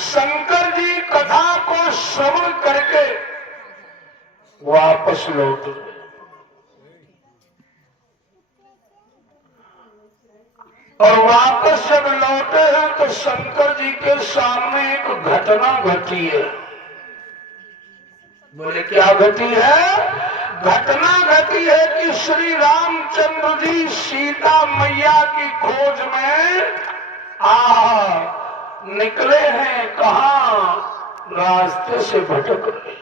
शंकर जी कथा को श्रवण करके वापस लौट गए। और वापस जब लौटे हैं तो शंकर जी के सामने एक घटना घटी है। बोले क्या घटी है? घटना घटी है कि श्री रामचंद्र जी सीता मैया की खोज में निकले हैं। कहां? रास्ते से भटक रहे।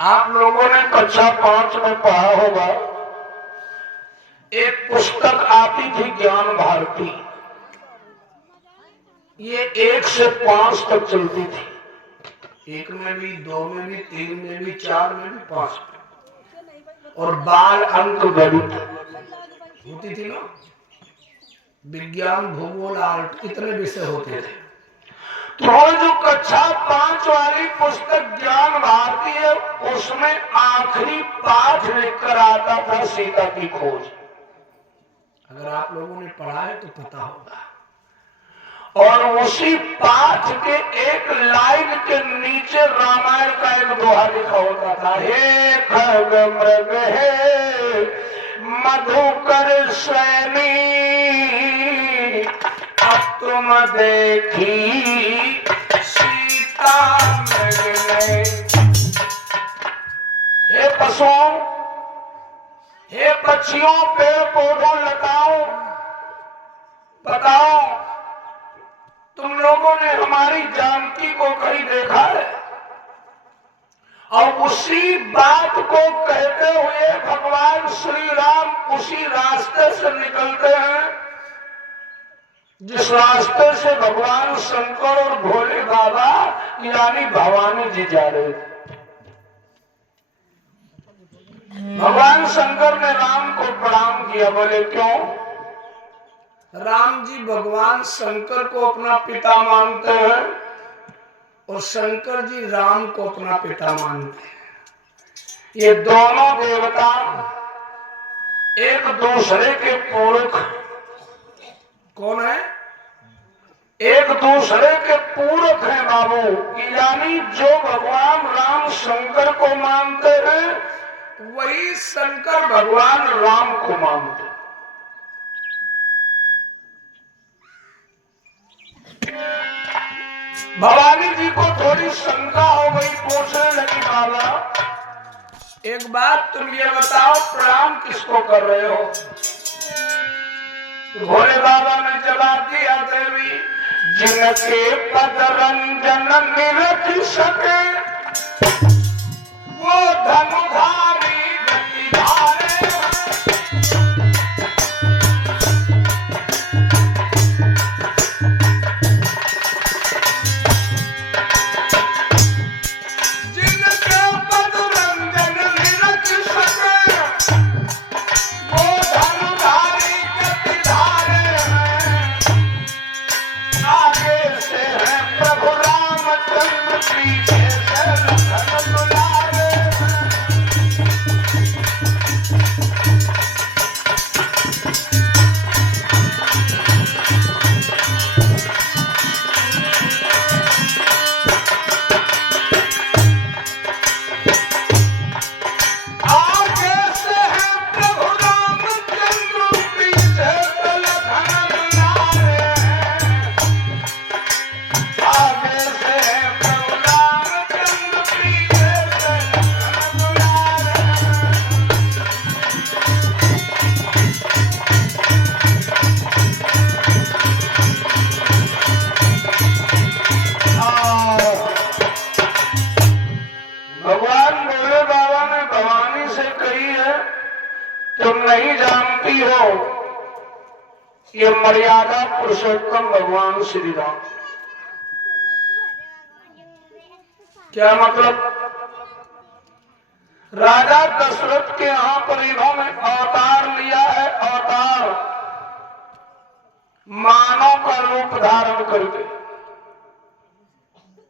आप लोगों ने कक्षा 5 में पढ़ा होगा, एक पुस्तक आती थी ज्ञान भारती। ये 1 से 5 तक चलती थी। 1 में भी, 2 में भी, 3 में भी, 4 में भी, 5 में। और बाल अंक गणित होती थी ना, विज्ञान, भूगोल, आर्ट, कितने विषय होते थे। तो जो कक्षा 5 वाली पुस्तक ज्ञान भारती है, उसमें आखिरी पाठ लिखकर आता था सीता की खोज। अगर आप लोगों ने पढ़ा है तो पता होगा। और उसी पाठ के एक लाइन के नीचे रामायण का एक दोहा लिखा होता था, हे खग मृग हे मधुकर सैनी, अब तुम देखी सीता मृग ने। हे पशुओं, हे पक्षियों, पेड़ पौधों, लताओं, बताओ तुम लोगों ने हमारी जानकी को कहीं देखा है? और उसी बात को कहते हुए भगवान श्री राम उसी रास्ते से निकलते हैं जिस रास्ते से भगवान शंकर और भोले बाबा यानी भवानी जी जा रहे थे। भगवान शंकर ने राम को प्रणाम किया। बोले क्यों? राम जी भगवान शंकर को अपना पिता मानते हैं और शंकर जी राम को अपना पिता मानते हैं। ये दोनों देवता एक दूसरे के पूरक। कौन है? एक दूसरे के पूरक हैं बाबू। यानी जो भगवान राम शंकर को मानते हैं वही शंकर भगवान राम को मानते हैं। भवानी जी को थोड़ी शंका हो गई, पूछने लगी, बाबा एक बात तुम ये बताओ, प्रणाम किसको कर रहे हो? भोले बाबा ने जवाब दिया, देवी जिनके पद रंजन निरख सके वो धनुधारी गतिधारे। नहीं जानती हो ये मर्यादा पुरुषोत्तम भगवान श्री राम। क्या मतलब? राजा दशरथ के यहाँ पर इन्होंने अवतार लिया है, अवतार मानव का रूप धारण करके।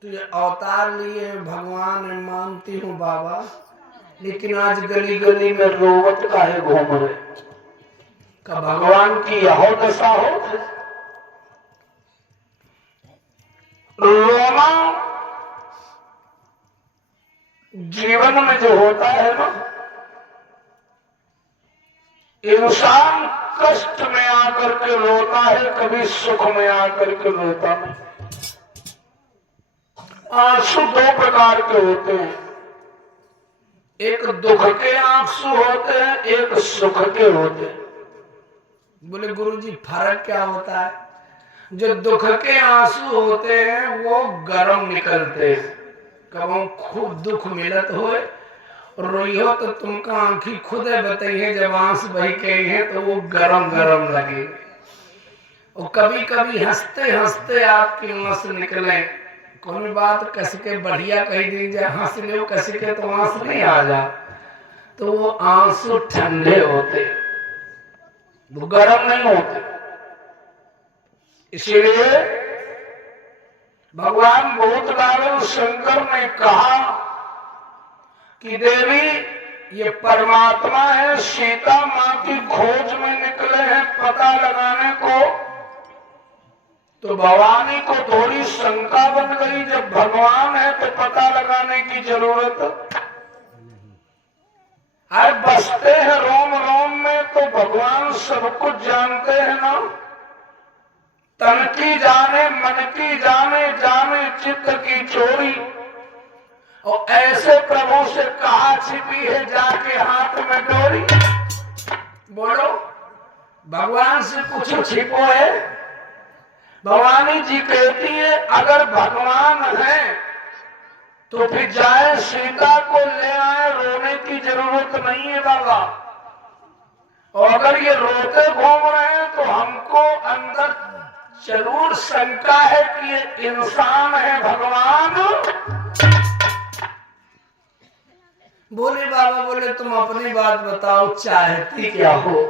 तो ये अवतार लिए भगवान मानती हूँ बाबा, लेकिन आज गली गली में रोवत काहे घूम रहे? का भगवान की यहो दशा हो? रोना जीवन में जो होता है ना, इंसान कष्ट में आकर के रोता है, कभी सुख में आकर के रोता नहीं। आंसू दो प्रकार के होते हैं, एक दुख के आंसू होते हैं, एक सुख के होते हैं। बोले गुरुजी फर्क क्या होता है? जो दुख के आंसू होते हैं वो गरम निकलते हैं। कब खूब दुख मिलत होए रोई हो तो तुमका आंखी खुद बताइए, जब आंस बही के है तो वो गरम गरम लगे। और कभी कभी हंसते हंसते आपकी आंस निकले, कोई बात कस के बढ़िया कही दी जाए, हंस लो कस के तो आंस नहीं आ जा, तो वो आंसू ठंडे होते, वो गरम नहीं होते। इसलिए भगवान भूतनारायण शंकर ने कहा कि देवी ये परमात्मा है, सीता माँ की खोज में निकले हैं पता लगाने को। तो भवानी को थोड़ी शंका बन गई, जब भगवान है तो पता लगाने की जरूरत है। बसते हैं रोम रोम में तो भगवान सब कुछ जानते हैं ना। तन की जाने मन की जाने, जाने चित्त की चोरी। और ऐसे प्रभु से कहा छिपी है जाके हाथ में डोरी। बोलो भगवान से कुछ छिपो है? भवानी जी कहती है अगर भगवान है तो फिर जाए सीता को ले आए, रोने की जरूरत नहीं है बाबा। और अगर ये रोते घूम रहे हैं तो हमको अंदर जरूर शंका है कि ये इंसान है भगवान। बोले बाबा, बोले तुम अपनी बात बताओ, चाहती क्या हो?